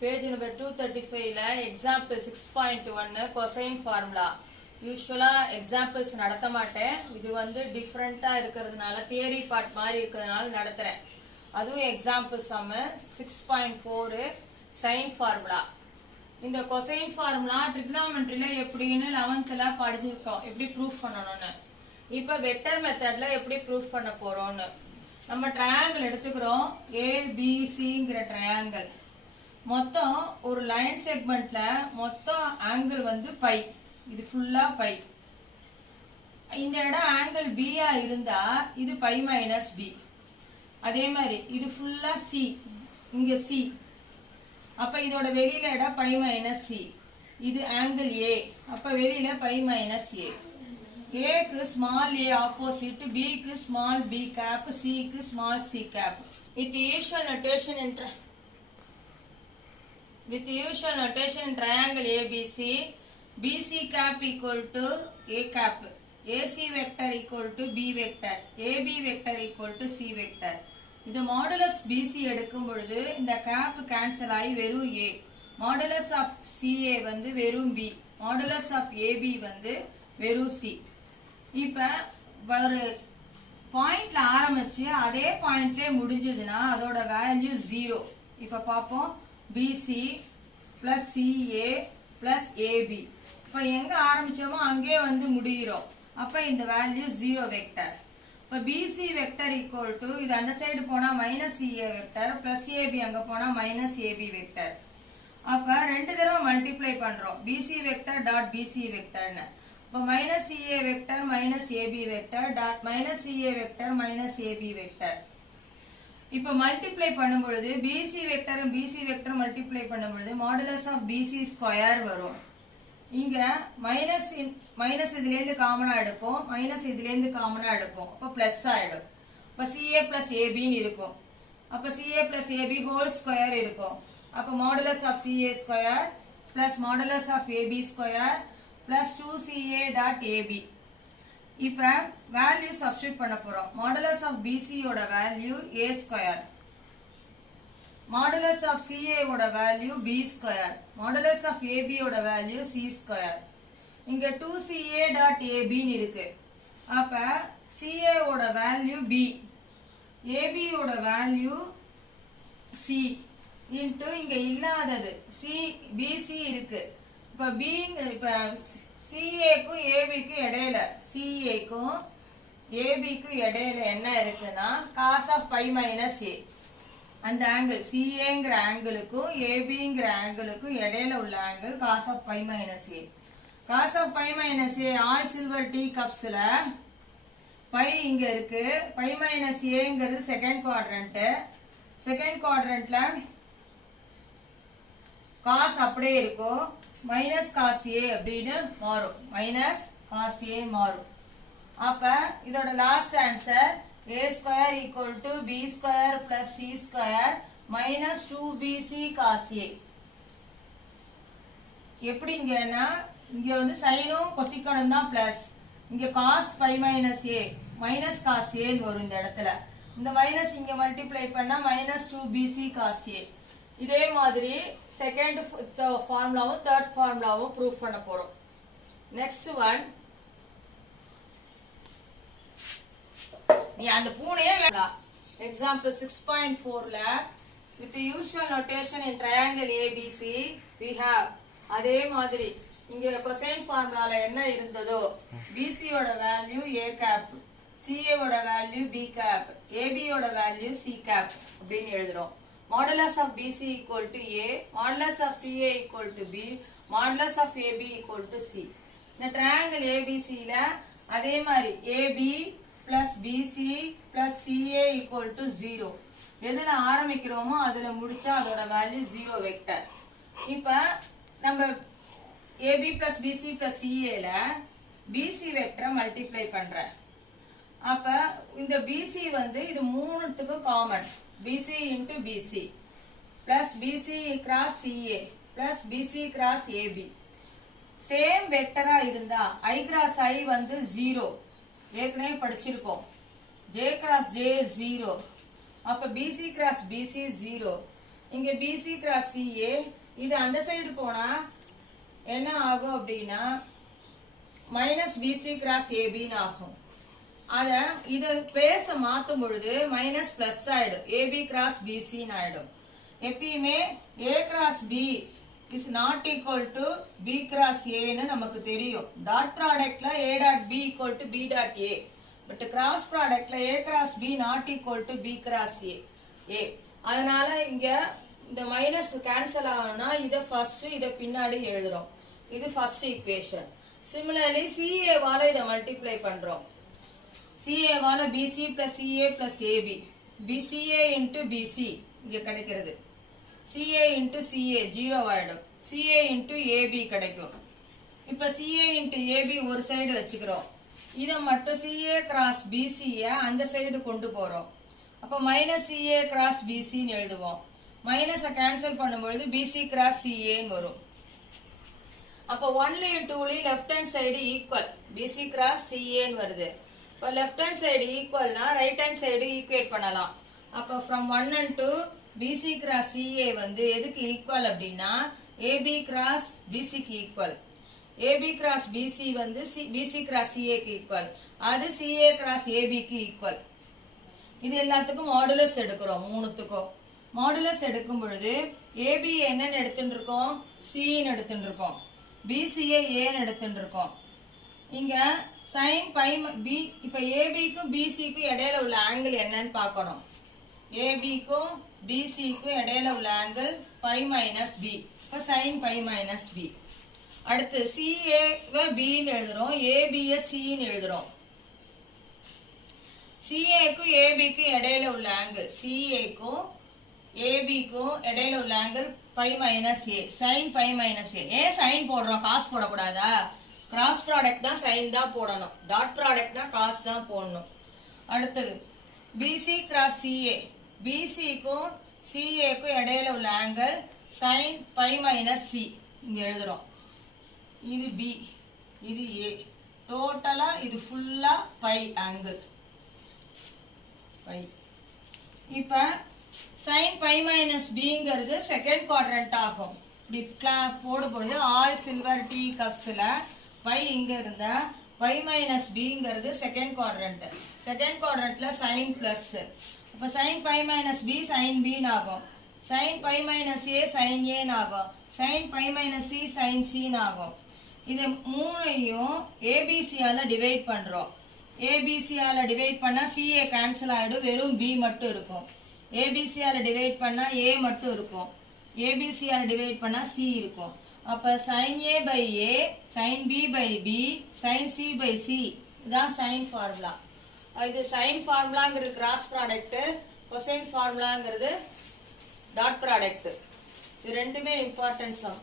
Page number 235 la example 6.1 cosine formula. Usually examples நடத்த மாட்டேன். இது வந்து டிஃபரண்டா இருக்கிறதுனால தியரி பார்ட் மாதிரி இருக்கிறதுனால நடத்துறேன். அதுவும் எக்ஸாம்பிள் சம் 6.4 sin formula. இந்த cosine formula trigonometryல எப்படின்னு 11th ல படிச்சிருக்கோம். எப்படி ப்ரூஃப் பண்ணனும்னு. இப்போ வெக்டர் மெத்தட்ல எப்படி ப்ரூஃப் பண்ண போறோம்னு. நம்ம ட்ரையாங்கிள் எடுத்துக்கிறோம். ABCங்கிற ட்ரையாங்கிள். மொத்தம் ஒரு லைன் செக்மெண்ட்ல மொத்தம் ஆங்கிள் வந்து பை. இது ஃபுல்லா பை. இந்த இடம் ஆங்கிள் B ஆ இருந்தா இது பை மைனஸ் B. அதே மாதிரி இது ஃபுல்லா C. இங்க C. அப்ப இதோட வெளியில இடம் பை மைனஸ் C. இது ஆங்கிள் A. அப்ப வெளியில பை மைனஸ் A. A க்கு ஸ்மால் a ஆப்போசிட், B க்கு ஸ்மால் b கேப், C க்கு small c cap. With usual notation in triangle ABC, BC cap equal to A cap, AC vector equal to B vector, AB vector equal to C vector. இது modulus BC எடுக்கும் பொழுது இந்த gap cancel ஆகி வெறும் A. Modulus of CA வந்து வெறும் B. Modulus of AB வந்து வெறும் C. இப்ப ஒரு பாயிண்ட்ல ஆரம்பிச்சு அதே பாயிண்ட்லயே முடிஞ்சதுன்னா அதோட வேல்யூ 0. இப்ப பாப்போம் BC plus CA plus AB. இப்ப எங்க ஆரம்பிச்சோமோ அங்கே வந்து முடிகிறோம். அப்ப இந்த வேல்யூ 0 வெக்டர். இப்ப BC வெக்டர் equal to இது அந்த சைடு போனா minus CA vector plus AB அங்க போனா மைனஸ் AB வெக்டர். அப்ப ரெண்டு தடவை மல்டிப்ளை பண்றோம். BC vector dot BC வெக்டர்னு. இப்போ minus CA vector minus AB vector dot minus CA vector minus AB vector. இப்போ மல்டிப்ளை பண்ணும் பொழுது BC வெக்டரும் BC வெக்டர் மல்டிப்ளை பண்ணும் பொழுது மாடுலஸ் ஆஃப் BC ஸ்கொயர் வரும். இங்க மைனஸ் இதுல இருந்து காமனா எடுப்போம், மைனஸ் இதுல இருந்து காமனா எடுப்போம். அப்ப பிளஸ் ஆயிடும். அப்ப CA பிளஸ் AB இருக்கும். அப்ப CA plus AB whole square இருக்கும். அப்ப modulus of CA square plus modulus of AB square plus 2CA dot AB. இப்ப வேல்யூ சப்ஸ்டிட்யூட் பண்ண போறோம். மாடுலஸ் ஆஃப் BC ஓட value A square. Modulus of CA ஓட value B square. Modulus of AB ஓட value C square. இங்க 2CA dot AB ன்னு இருக்கு. அப்ப CA ஓட வேல்யூ B. AB ஓட வேல்யூ C இன்டு இங்க இல்லாதது BC இருக்கு. இப்ப CA க்கும் AB க்கும் இடையில CA க்கும் AB க்கும் இடையில என்ன இருக்குன்னா cos of pi minus A. அந்த ஆங்கிள் CAங்கிற ஆங்கிளுக்கும் ABங்கிற ஆங்கிளுக்கும் இடையில உள்ள angle cos of pi minus A. cos of pi minus A all silver tea cupsல pi இங்க இருக்கு. pi minus Aங்கிறது செகண்ட் குவாட்ரண்ட். செகண்ட் குவாட்ரண்ட்ல cos அப்படியே இருக்கும். மைனஸ் காஸ் ஏ அப்படின்னு மாறும். மைனஸ் காஸ் ஏ மாறும். அப்ப இதோட last answer a square equal to b square plus c square minus 2bc cos A. எப்படிங்கன்னா இங்க வந்து சைனும் கொசிக்கனும் தான் பிளஸ். இங்க cos pi minus A minus cos ஏன்னு வரும் இந்த இடத்துல. இந்த மைனஸ் இங்க மல்டிப்ளை பண்ணா மைனஸ் 2bc காஸ் ஏ. இதே மாதிரி செகண்ட் ஃபார்முலாவும் தேர்ட் ஃபார்முலாவும் ப்ரூஃப் பண்ண போறோம். நெக்ஸ்ட் ஒன், நீ அந்த பூனையே வேண்டாம். எக்ஸாம்பிள் 6.4ல with the usual notation in triangle ABC we have. அதே மாதிரி இங்க cosine ஃபார்முலால என்ன இருந்ததோ BC ஓட வேல்யூ A கேப், CA ஓட வேல்யூ B கேப், AB ஓட வேல்யூ C கேப் அப்படின்னு எழுதுறோம். Modulus of BC equal to A, modulus of CA equal to B, modulus of AB equal to C. இந்த triangle ABC ல அதே மாதிரி AB plus BC plus CA equal to 0. எதுல ஆரம்பிக்கிறோமோ அதுல முடிச்சா அதோட வேல்யூ 0 வெக்டர். இப்ப நம்ம AB plus BC plus CA ல BC வெக்டரை மல்டிப்ளை பண்றேன். அப்ப இந்த BC வந்து இது மூணுத்துக்கு common. BC into BC plus BC cross CA plus BC cross AB. Same வெக்டரா இருந்தா I cross I வந்து 0. ஏற்கனவே படிச்சிருக்கோம். J cross J 0. அப்ப BC cross BC 0. இங்க பிசி கிராஸ் சிஏ இது அந்த சைடு போனா என்ன ஆகும் அப்படின்னா மைனஸ் பிசி கிராஸ் ஏபின்னு ஆகும். அத இத பிளேஸ் மாத்தும் பொழுது மைனஸ் பிளஸ் ஆயிடும். ஏபி கிராஸ் பிசின்னு ஆயிடும். எப்பயுமே A cross B is not equal to B cross ஏன்னு நமக்கு தெரியும். டாட் ப்ராடக்ட்ல A dot B equal to B dot A. But cross ப்ராடக்ட்ல A cross B not equal to B cross A. அதனால இங்க இந்த மைனஸ் கேன்சல் ஆகணும்னா இத ஃபர்ஸ்ட் இத பின்னாடி எழுதுறோம். இது ஃபர்ஸ்ட் ஈக்குவேஷன். சிமிலர்லி சிஏ வால இத மல்டிப்ளை பண்றோம். சிஏ வால BC plus CA plus AB BCA into BC இங்க கிடைக்கிறது. சிஏ இன்டு சிஏ 0 ஆயிடும். சிஏ இன்டு ஏபி கிடைக்கும். இப்ப சிஏ இன்டு ஏபி ஒரு சைடு வச்சுக்கிறோம். இத மட்டும் சிஏ கிராஸ் பிசிய அந்த சைடு கொண்டு போறோம். அப்ப மைனஸ் சிஏ கிராஸ் பிசின்னு எழுதுவோம். மைனஸ கேன்சல் பண்ணும்பொழுது பிசி கிராஸ் சிஏன்னு வரும். அப்ப 1லயும் 2லயும் left hand side equal BC cross சிஏன்னு வருது. இப்ப லெஃப்ட் ஹேண்ட் சைடு ஈக்குவல்னா ரைட் ஹேண்ட் சைடு ஈக்குவேட் பண்ணலாம். அப்ப from 1 and 2 BC cross CA வந்து எதுக்கு ஈக்குவல் அப்படின்னா ஏபி கிராஸ் பிசிக்கு ஈக்குவல். ஏபி கிராஸ் பிசி வந்து பிசி கிராஸ் சிஏக்கு ஈக்குவல். அது சிஏ கிராஸ் ஏபிக்கு ஈக்குவல். இது எல்லாத்துக்கும் மாடுலஸ் எடுக்கிறோம். மூணுத்துக்கும் மாடுலஸ் எடுக்கும் பொழுது ஏபி என்னன்னு எடுத்துட்டு இருக்கோம், சின்னு எடுத்துட்டு இருக்கோம். பிசிஏ ஏன்னு எடுத்துட்டு இருக்கோம். இங்க சைன் பை பி. இப்ப ஏபிக்கும் பிசிக்கும் இடையில உள்ள ஆங்கிள் என்னன்னு பார்க்கணும். ஏபிக்கும் பிசிக்கும் இடையில உள்ள ஆங்கிள் பை மைனஸ் பி. இப்ப சைன் பை மைனஸ் பி. அடுத்து சிஏ பின்னு எழுதுறோம், ஏபிய சின்னு எழுதுறோம். சிஏக்கும் ஏபிக்கும் இடையில உள்ள ஆங்கிள், சிஏக்கும் ஏபிக்கும் இடையில உள்ள angle pi minus A, sine pi minus A. ஏன் சைன் போடுறோம், காஸ் போடக்கூடாதா? கிராஸ் ப்ராடக்ட் தான் சைன் தான் போடணும், டாட் ப்ராடக்ட் தான் காஸ் தான் போடணும். அடுத்தது பிசி கிராஸ் சிஏ. பிசிக்கும் சிஏக்கும் இடையில உள்ள angle sine pi minus C இங்க எழுதுறோம். இது பி, இது ஏ. டோட்டலா இது ஃபுல்லா பை ஆங்கிள் பை. இப்ப சைன் பை மைனஸ் பிங்கிறது செகண்ட் குவாட்ரண்ட் ஆகும். இப்படி போடும்பொழுது ஆல் சில்வர் டீ கப்ஸ்ல பை இங்க இருந்தா பை மைனஸ் பிங்கிறது செகண்ட் குவாட்ரண்ட். செகண்ட் குவாட்ரண்ட்ல சைன் பிளஸ். அப்ப sine pi minus B sine பின்னு ஆகும். Sine pi minus A sine ஏன்னு ஆகும். Sine pi minus C sine சின்னு ஆகும். இது மூணையும் ஏபிசியால டிவைட் பண்றோம். ஏபிசியால டிவைட் பண்ணா சிஏ கேன்சல் ஆயிடும், வெறும் பி மட்டும் இருக்கும். ஏபிசியால டிவைட் பண்ணா ஏ மட்டும் இருக்கும். ஏபிசியால டிவைட் பண்ணா சி இருக்கும். அப்ப sine A pi A, sine B pi B, sine C pi C. இதான் சைன் ஃபார்முலா. இது சைன் ஃபார்முலாங்கிறது கிராஸ் ப்ராடக்ட், கொசைன் ஃபார்முலாங்கிறது டாட் ப்ராடக்ட். இது ரெண்டுமே இம்பார்ட்டன்ட் சம்.